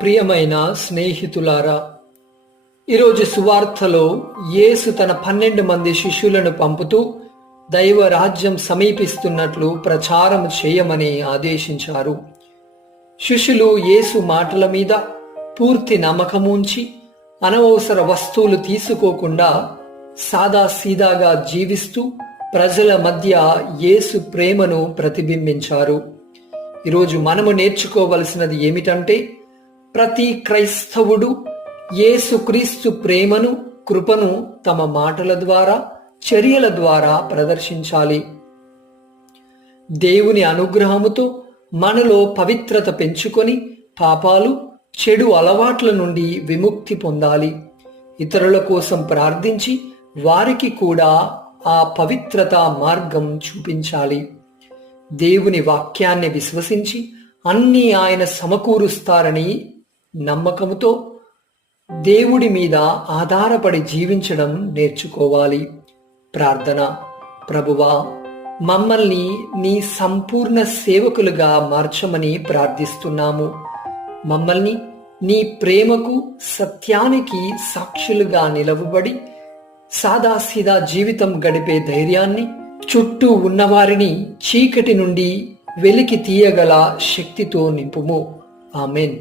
ప్రియమైన స్నేహితులారా ఈరోజు సువార్తలో యేసు తన పన్నెండు మంది శిష్యులను పంపుతూ దైవ రాజ్యం సమీపిస్తున్నట్లు ప్రచారం చేయమని ఆదేశించారు. శిష్యులు యేసు మాటల మీద పూర్తి నమ్మకముంచి అనవసర వస్తువులు తీసుకోకుండా సాదా సీదాగా జీవిస్తూ ప్రజల మధ్య యేసు ప్రేమను ప్రతిబింబించారు. ఈరోజు మనము నేర్చుకోవలసినది ఏమిటంటే ప్రతి క్రైస్తవుడు యేసుక్రీస్తు ప్రేమను కృపను తమ మాటల ద్వారా చర్యల ద్వారా ప్రదర్శించాలి. దేవుని అనుగ్రహముతో మనలో పవిత్రత పెంచుకొని పాపాలు చెడు అలవాట్ల నుండి విముక్తి పొందాలి. ఇతరుల కోసం ప్రార్థించి వారికి కూడా ఆ పవిత్రత మార్గం చూపించాలి. దేవుని వాక్యాన్ని విశ్వసించి అన్నీ ఆయన సమకూరుస్తారని నమ్మకముతో దేవుడి మీద ఆధారపడి జీవించడం నేర్చుకోవాలి. ప్రార్థన. ప్రభువా మమ్మల్ని నీ సంపూర్ణ సేవకులుగా మార్చమని ప్రార్థిస్తున్నాము. మమ్మల్ని నీ ప్రేమకు సత్యానికి సాక్షులుగా నిలవబడి సాదాసీదా జీవితం గడిపే ధైర్యాన్ని చుట్టూ ఉన్నవారిని చీకటి నుండి వెలికి తీయగల శక్తితో నింపుము. ఆమెన్.